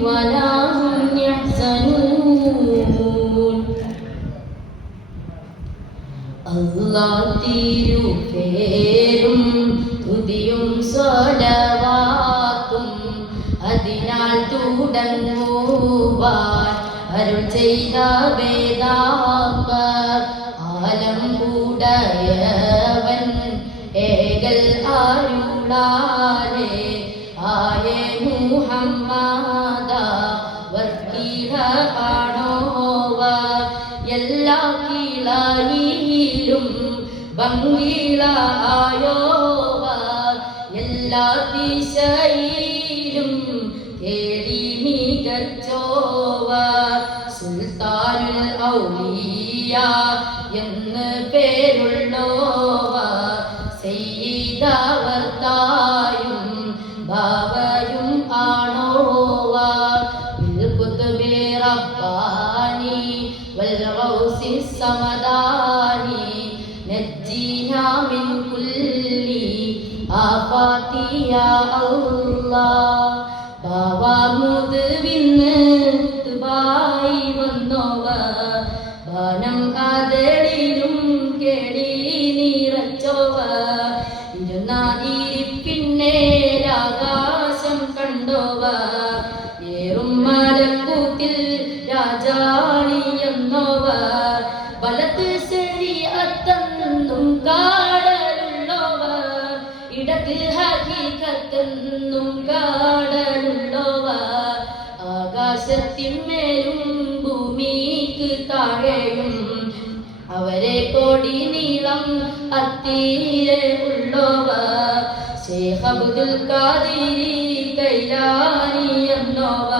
ولا هم يحزنون അല്ലാഹ് തിരുപേരും തുതിയും സ്വലവാത്തും അതിനാൽ തുടങ്ങുവാൻ അരുൾ ചെയ്ത വേദാപ്പ ആലം കൂടയവൻ ഏകൽ ആരുളാലേ ആയേ മുഹമ്മദ വർക്കീട പാടോവ എല്ലാ കീളായിലും ഭംഗീള ആയോവ. എല്ലാ ദിശയിലും തേടി മികച്ചോവ. സുൽത്താനുൽ ഔലിയ എന്ന് പേരുള്ളോവ. ചെയ്തവർത്തായും ya Allah. Babamı binler കാണുന്നോവ ആകാശത്തിന്മേലും ഭൂമിക്ക് താഴെയും അവരെ കോടി നീളം അത്തീരെ ഉള്ളോവ. ശേഖ് അബ്ദുൽ കൈലാനി എന്നോവ.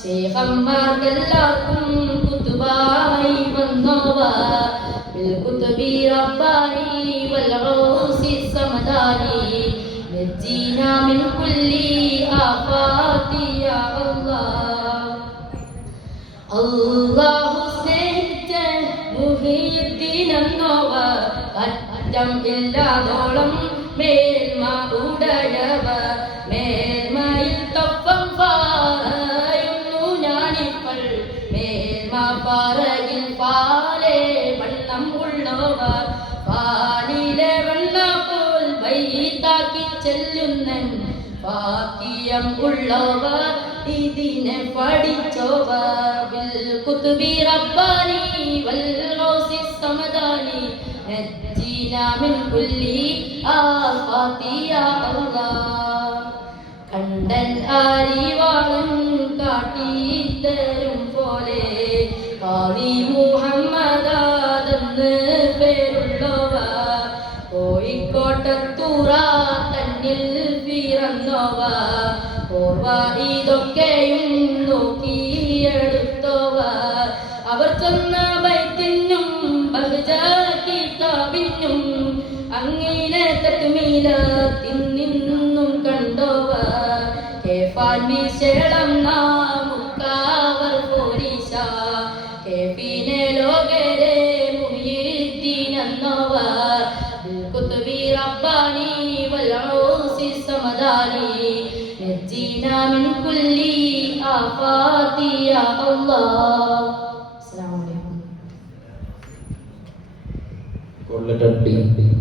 ശേഖന്മാർക്കെല്ലാവർക്കും കുത്തുബായി വന്നോവ. ബിൽ കുത്തുബി റബ്ബാനി വൽ റൗസി സമദാനി نجينا من كل آفات يا الله അള്ളാഹു സ്നേഹിച്ച മുഹിയത്തിനെന്നോവ അറ്റം ഇല്ലാതോളം മേൽമ ഉടയവ മേൽമയിൽ ചെല്ലുന്നൻ ബാക്കിയം ഉള്ളവ ഇതിനെ പഠിച്ചോവ. ബിൽ കുത്തുബി റബ്ബാനി വൽ ഗൗസി സമദാനി നജ്ജീന മിൻ കുല്ലി ആഫാതി യാ അല്ലാഹ് കണ്ടൻ ആരിവാളൻ കാട്ടിത്തരും പോലെ കാളി തന്നിൽ പിറന്നോവ. ഓർവ ഇതൊക്കെയും നോക്കിയെടുത്തോവ അവർ ചെന്ന ബൈത്തിനും ബഹുജാക്കിതാവിനും അങ്ങനെ തട്ടുമീല തിന്നിന്നും കണ്ടോവ. കേഫാൻ വിശേളം നാമുക്കാവർ പോരീശ. കേഫിനെ ലോകരെ മുഹിദ്ദീനെന്നോവ കുത്തുബി വൽഔസി നജ്ജീനാ മിൻ കുല്ലി ആഫാതി യാ അല്ലാഹ്. അസ്സലാമു അലൈക്കും. കൊള്ളട്ടട്ടി